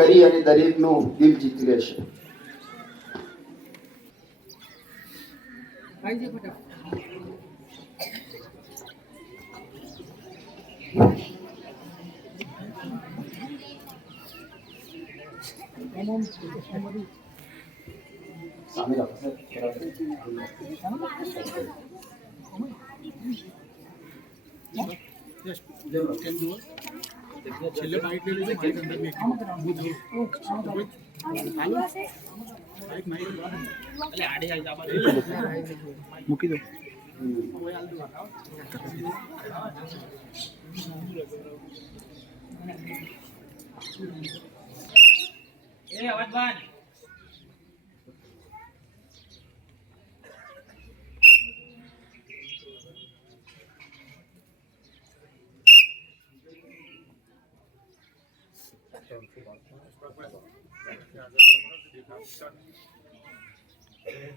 કરી અને દરેકનું દિલ જીતી લેશે. સામે રાખો છેલ્લે બાઈક લઈ લેજો, બાઈક અંદર મેં મૂકી દો.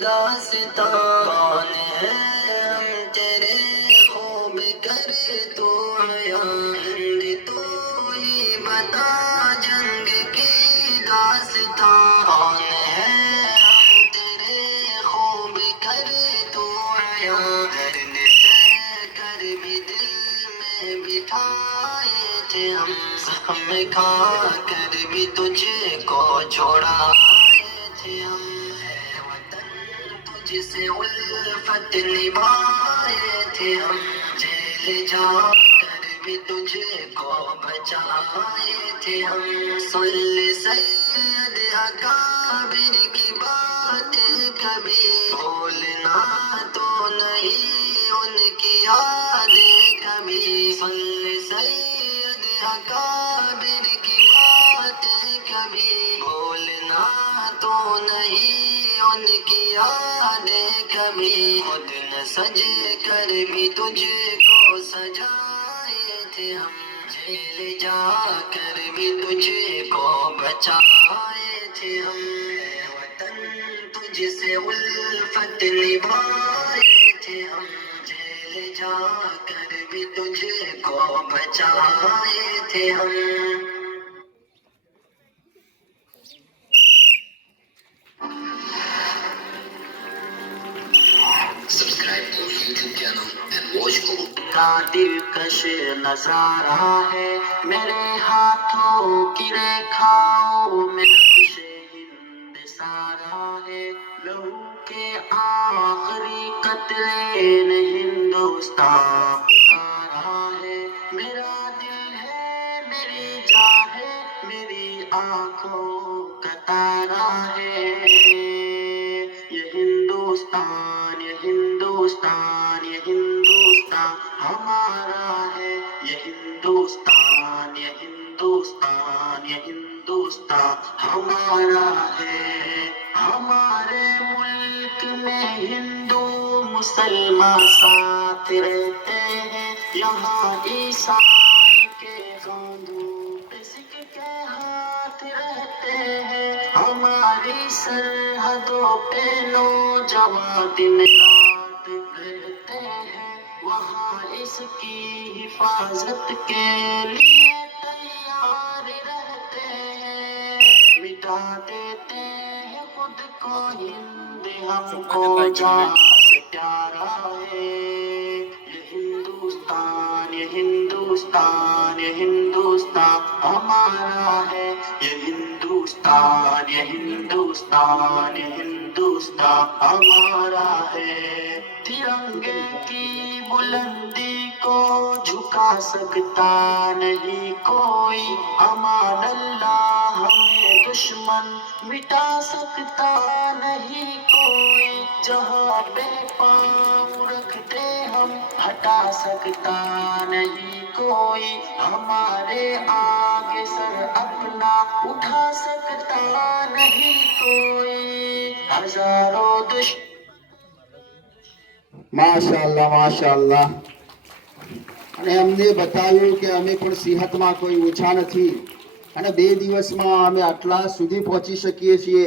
داستان کون ہے ہم تیرے خوب کر تو ہند تو ہی بتا جنگ کی داستان کون ہے ہم تیرے خوب کر تو درد سہ کر بھی دل میں بٹھائے تھے ہم زخم کھا کر بھی تجھ کو چھوڑائے تھے ہم اے وطن تجھ سے الفت نبھائے تھے ہم جیل جا کر بھی تجھ کو بچائے تھے ہم صلی سید اکابر کی بات کبھی بھولنا تو نہیں ان کی یادیں کبھی صلی سید اکابر کی بات کبھی بھولنا تو نہیں ان کی یادیں کبھی خود نہ سج کر بھی تجھ کو سجائے تھے ہم جیل جا کر بھی تجھ کو بچائے تھے ہم اے وطن تجھ سے الفت نبھائے تھے ہم جیل جا کر بھی تجھ کو بچائے تھے ہم Subscribe to YouTube channel and watch all. کا دلکش نظارہ ہے میرے ہاتھوں کی ریکھاؤں میں نقش ہند سارا ہے لہو کے آخری قطرے نے ہندوستان پکارا ہے میرا دل ہے میری جان ہے میری آنکھوں کا تارا ہے یہ ہندوستان یہ ہندوستان یہ ہندوستان ہمارا ہے یہ ہندوستان یہ ہندوستان یہ ہندوستان ہمارا ہے ہمارے ملک میں ہندو مسلمان ساتھ رہتے ہیں یہاں عیسائی کے خاندوں پہ سکھ کے ہاتھ رہتے ہیں ہماری سرحدوں پہ نوجوان دن رات رہتے ہیں وہاں اس کی حفاظت کے لیے تیار رہتے ہیں مٹا دیتے ہیں خود کو ہند ہم کو جان سے پیارا ہے یہ ہندوستان یہ ہندوستان یہ ہندوستان ہمارا ہے یہ ہندوستان یہ ہندوستان یہ ہندوستان ہمارا ہے ترنگے کی بلندی کو جھکا سکتا نہیں کوئی امان اللہ ہمیں دشمن مٹا سکتا نہیں کوئی جہاں پہ پاؤں رکھتے ہم ہٹا سکتا نہیں کوئی ہمارے آگے سر اپنا اٹھا سکتا نہیں کوئی ہزاروں دشمن માશાઅલ્લાહ અને અમને બતાવ્યું કે અમે પણ સેહતમાં કોઈ ઓછા નથી અને 2 દિવસમાં અમે આટલા સુધી પહોંચી શકીએ છીએ